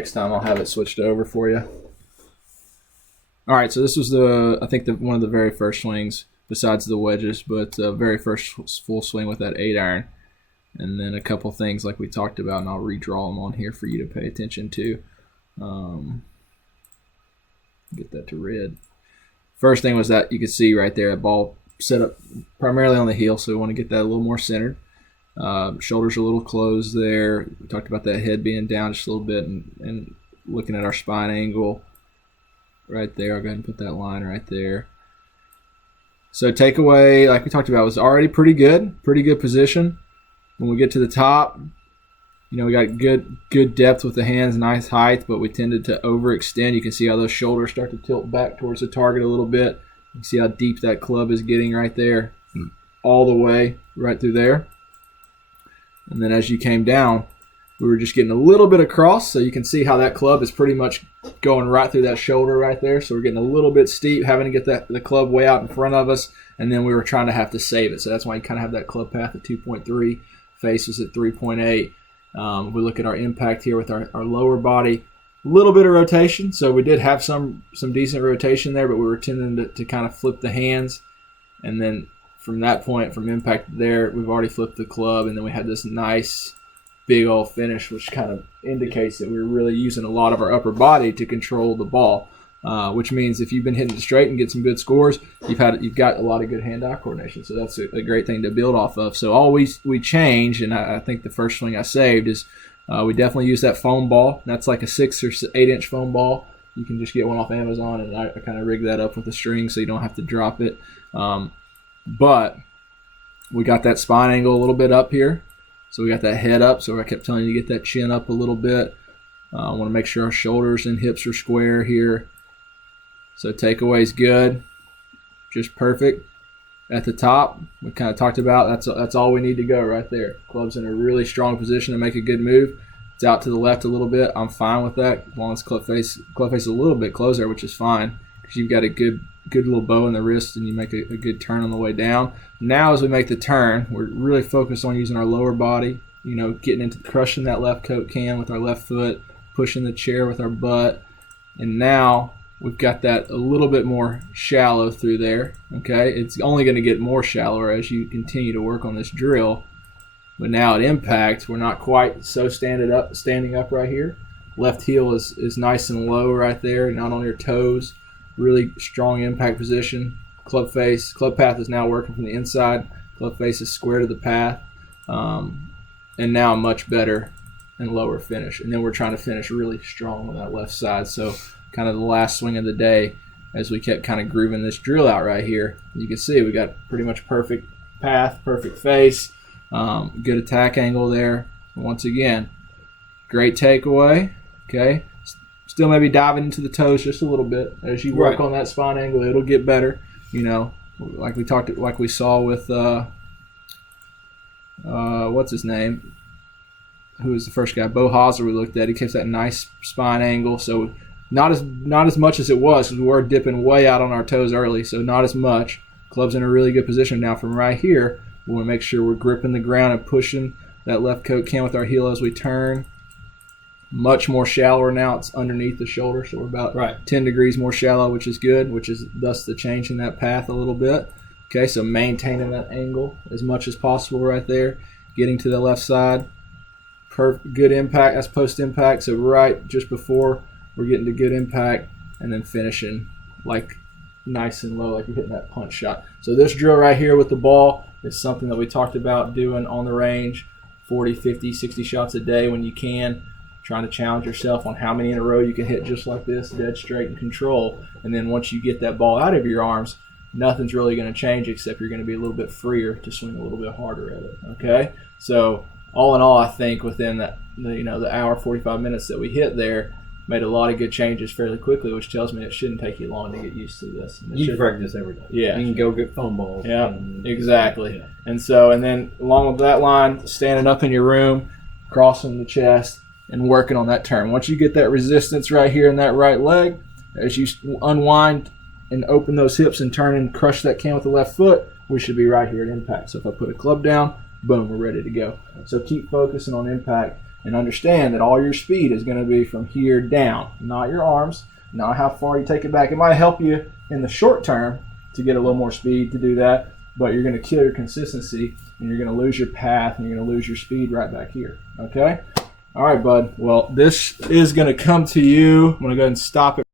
Next time I'll have it switched over for you. All right, so this was I think one of the very first swings besides the wedges, but very first full swing with that 8-iron. And then a couple things like we talked about, and I'll redraw them on here for you to pay attention to. Get that to red. First thing was that you could see right there, a ball set up primarily on the heel, so we want to get that a little more centered. Shoulders are a little closed there. We talked about that head being down just a little bit, and looking at our spine angle right there. I'll go ahead and put that line right there. So takeaway, like we talked about, was already pretty good position. When we get to the top, we got good depth with the hands, nice height, but we tended to overextend. You can see how those shoulders start to tilt back towards the target a little bit. You can see how deep that club is getting right there, all the way right through there. And then as you came down, we were just getting a little bit across, so you can see how that club is pretty much going right through that shoulder right there. So we're getting a little bit steep, having to get the club way out in front of us, and then we were trying to have to save it. So that's why you kind of have that club path at 2.3, face was at 3.8. We look at our impact here with our lower body, a little bit of rotation. So we did have some decent rotation there, but we were tending to kind of flip the hands. And then from that point, from impact there, we've already flipped the club, and then we had this nice big old finish, which kind of indicates that we're really using a lot of our upper body to control the ball, which means if you've been hitting it straight and get some good scores, you've got a lot of good hand-eye coordination. So that's a great thing to build off of. So all we change, and I think the first swing I saved is we definitely use that foam ball. That's like a 6 or 8 inch foam ball. You can just get one off Amazon, and I kind of rig that up with a string so you don't have to drop it. But we got that spine angle a little bit up here. So we got that head up, so I kept telling you to get that chin up a little bit. I want to make sure our shoulders and hips are square here. So takeaway is good, just perfect. At the top, we kind of talked about, that's all we need to go right there. Club's in a really strong position to make a good move. It's out to the left a little bit. I'm fine with that, as long as club face is a little bit closer, which is fine, because you've got a good little bow in the wrist, and you make a good turn on the way down. Now as we make the turn, we're really focused on using our lower body, getting into crushing that left coat can with our left foot, pushing the chair with our butt, and now we've got that a little bit more shallow through there. Okay, it's only going to get more shallower as you continue to work on this drill, but now at impact, we're not quite so standing up right here. Left heel is nice and low right there, not on your toes. Really strong impact position. Club path is now working from the inside. Club face is square to the path. And now a much better and lower finish. And then we're trying to finish really strong on that left side. So kind of the last swing of the day, as we kept kind of grooving this drill out right here, you can see we got pretty much perfect path, perfect face, good attack angle there. And once again, great takeaway. Okay. Still maybe diving into the toes just a little bit. As you work on that spine angle, it'll get better. Like we saw with what's his name? Who was the first guy? Bo Hauser we looked at. He keeps that nice spine angle. So not as much as it was, because we were dipping way out on our toes early. So not as much. Club's in a really good position now. From right here, we want to make sure we're gripping the ground and pushing that left coat can with our heel as we turn. Much more shallower now. It's underneath the shoulder, so we're about 10 degrees more shallow, which is good, which is thus the change in that path a little bit. Okay, so maintaining that angle as much as possible right there. Getting to the left side. Good impact. That's post-impact, so right just before we're getting to good impact, and then finishing like nice and low, like you're hitting that punch shot. So this drill right here with the ball is something that we talked about doing on the range, 40, 50, 60 shots a day when you can. Trying to challenge yourself on how many in a row you can hit just like this, dead straight and control. And then once you get that ball out of your arms, nothing's really going to change except you're going to be a little bit freer to swing a little bit harder at it. Okay? So all in all, I think within the hour, 45 minutes that we hit there, made a lot of good changes fairly quickly, which tells me it shouldn't take you long to get used to this. You practice every day. Yeah. You can go get foam balls. Yeah, exactly. Yeah. And then along with that line, standing up in your room, crossing the chest, and working on that turn. Once you get that resistance right here in that right leg, as you unwind and open those hips and turn and crush that can with the left foot, we should be right here at impact. So if I put a club down, boom, we're ready to go. So keep focusing on impact. And understand that all your speed is going to be from here down, not your arms, not how far you take it back. It might help you in the short term to get a little more speed to do that, but you're going to kill your consistency, and you're going to lose your path, and you're going to lose your speed right back here. Okay? All right, bud. Well, this is going to come to you. I'm going to go ahead and stop it.